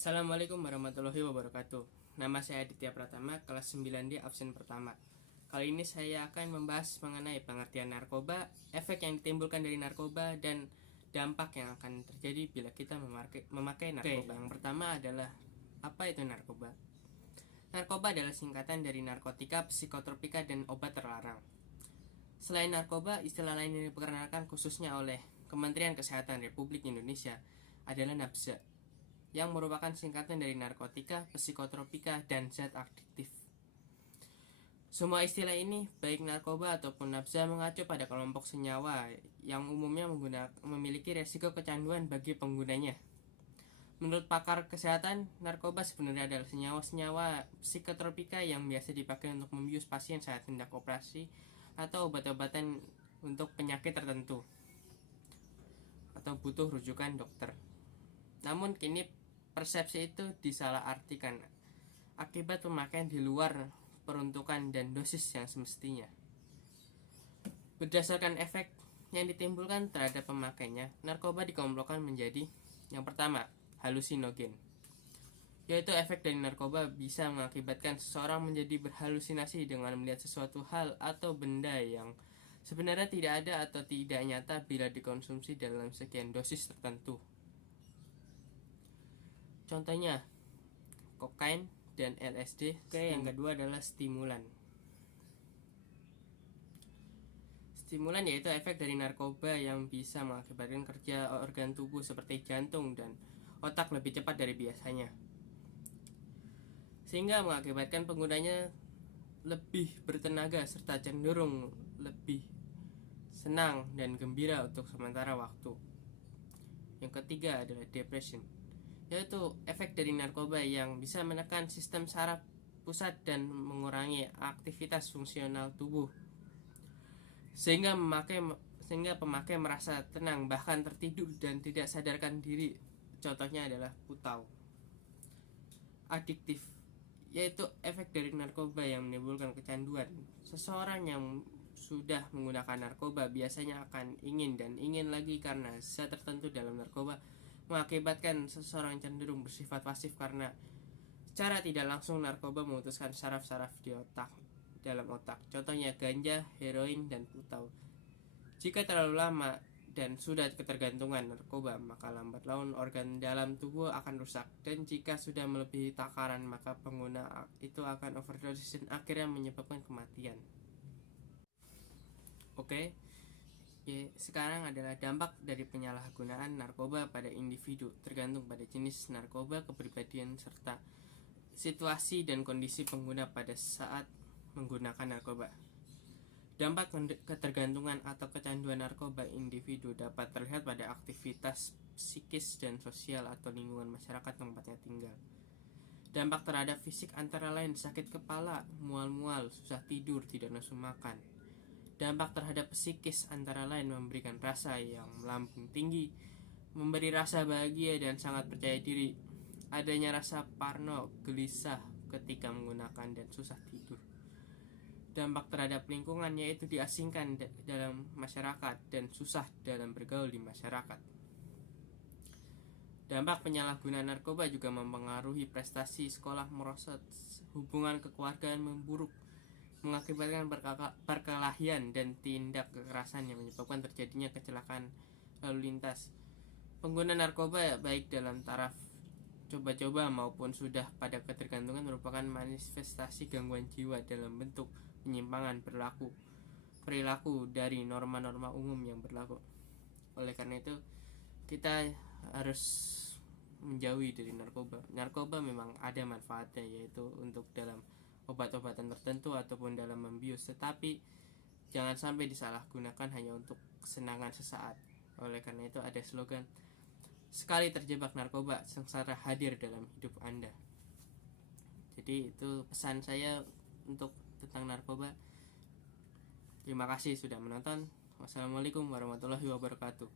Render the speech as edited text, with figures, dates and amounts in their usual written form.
Assalamualaikum warahmatullahi wabarakatuh. Nama saya Aditya Pratama, kelas 9D absen pertama. Kali ini saya akan membahas mengenai pengertian narkoba, efek yang ditimbulkan dari narkoba, dan dampak yang akan terjadi bila kita memakai narkoba. Yang pertama adalah, apa itu narkoba? Narkoba adalah singkatan dari narkotika, psikotropika, dan obat terlarang. Selain narkoba, istilah lain yang diperkenalkan khususnya oleh Kementerian Kesehatan Republik Indonesia adalah nafza, yang merupakan singkatan dari narkotika, psikotropika, dan zat adiktif. Semua istilah ini, baik narkoba ataupun nafza, mengacu pada kelompok senyawa yang umumnya memiliki resiko kecanduan bagi penggunanya. Menurut pakar kesehatan, narkoba sebenarnya adalah senyawa-senyawa psikotropika yang biasa dipakai untuk membius pasien saat hendak operasi atau obat-obatan untuk penyakit tertentu atau butuh rujukan dokter. Namun kini persepsi itu disalahartikan akibat pemakaian di luar peruntukan dan dosis yang semestinya. Berdasarkan efek yang ditimbulkan terhadap pemakainya, narkoba dikelompokkan menjadi: yang pertama, halusinogen, yaitu efek dari narkoba bisa mengakibatkan seseorang menjadi berhalusinasi dengan melihat sesuatu hal atau benda yang sebenarnya tidak ada atau tidak nyata bila dikonsumsi dalam sekian dosis tertentu. Contohnya kokain dan LSD. Yang kedua adalah stimulan. Stimulan yaitu efek dari narkoba yang bisa mengakibatkan kerja organ tubuh seperti jantung dan otak lebih cepat dari biasanya, sehingga mengakibatkan penggunanya lebih bertenaga serta cenderung lebih senang dan gembira untuk sementara waktu. Yang ketiga adalah depression, yaitu efek dari narkoba yang bisa menekan sistem saraf pusat dan mengurangi aktivitas fungsional tubuh, sehingga pemakai merasa tenang, bahkan tertidur dan tidak sadarkan diri. Contohnya adalah putau. Adiktif, yaitu efek dari narkoba yang menimbulkan kecanduan. Seseorang yang sudah menggunakan narkoba biasanya akan ingin lagi karena zat tertentu dalam narkoba mengakibatkan seseorang cenderung bersifat pasif karena secara tidak langsung narkoba memutuskan saraf-saraf di dalam otak. Contohnya ganja, heroin, dan putau. Jika terlalu lama dan sudah ketergantungan narkoba, maka lambat laun organ dalam tubuh akan rusak, dan jika sudah melebihi takaran, maka pengguna itu akan overdosis dan akhirnya menyebabkan kematian. Oke. Sekarang adalah dampak dari penyalahgunaan narkoba pada individu, tergantung pada jenis narkoba, kepribadian, serta situasi dan kondisi pengguna pada saat menggunakan narkoba. Dampak ketergantungan atau kecanduan narkoba individu dapat terlihat pada aktivitas psikis dan sosial atau lingkungan masyarakat tempatnya tinggal. Dampak terhadap fisik antara lain sakit kepala, mual-mual, susah tidur, tidak nafsu makan. Dampak terhadap psikis antara lain memberikan rasa yang melambung tinggi, memberi rasa bahagia dan sangat percaya diri, adanya rasa parno, gelisah ketika menggunakan, dan susah tidur. Dampak terhadap lingkungan yaitu diasingkan dalam masyarakat dan susah dalam bergaul di masyarakat. Dampak penyalahgunaan narkoba juga mempengaruhi prestasi sekolah merosot, hubungan kekeluargaan memburuk, mengakibatkan perkelahian dan tindak kekerasan yang menyebabkan terjadinya kecelakaan lalu lintas. Pengguna narkoba baik dalam taraf coba-coba maupun sudah pada ketergantungan merupakan manifestasi gangguan jiwa dalam bentuk penyimpangan perilaku dari norma-norma umum yang berlaku. Oleh karena itu, kita harus menjauhi dari narkoba. Narkoba memang ada manfaatnya, yaitu untuk dalam obat-obatan tertentu ataupun dalam membius, tetapi jangan sampai disalahgunakan hanya untuk kesenangan sesaat. Oleh karena itu ada slogan, sekali terjebak narkoba, sengsara hadir dalam hidup Anda. Jadi itu pesan saya untuk tentang narkoba. Terima kasih sudah menonton. Wassalamualaikum warahmatullahi wabarakatuh.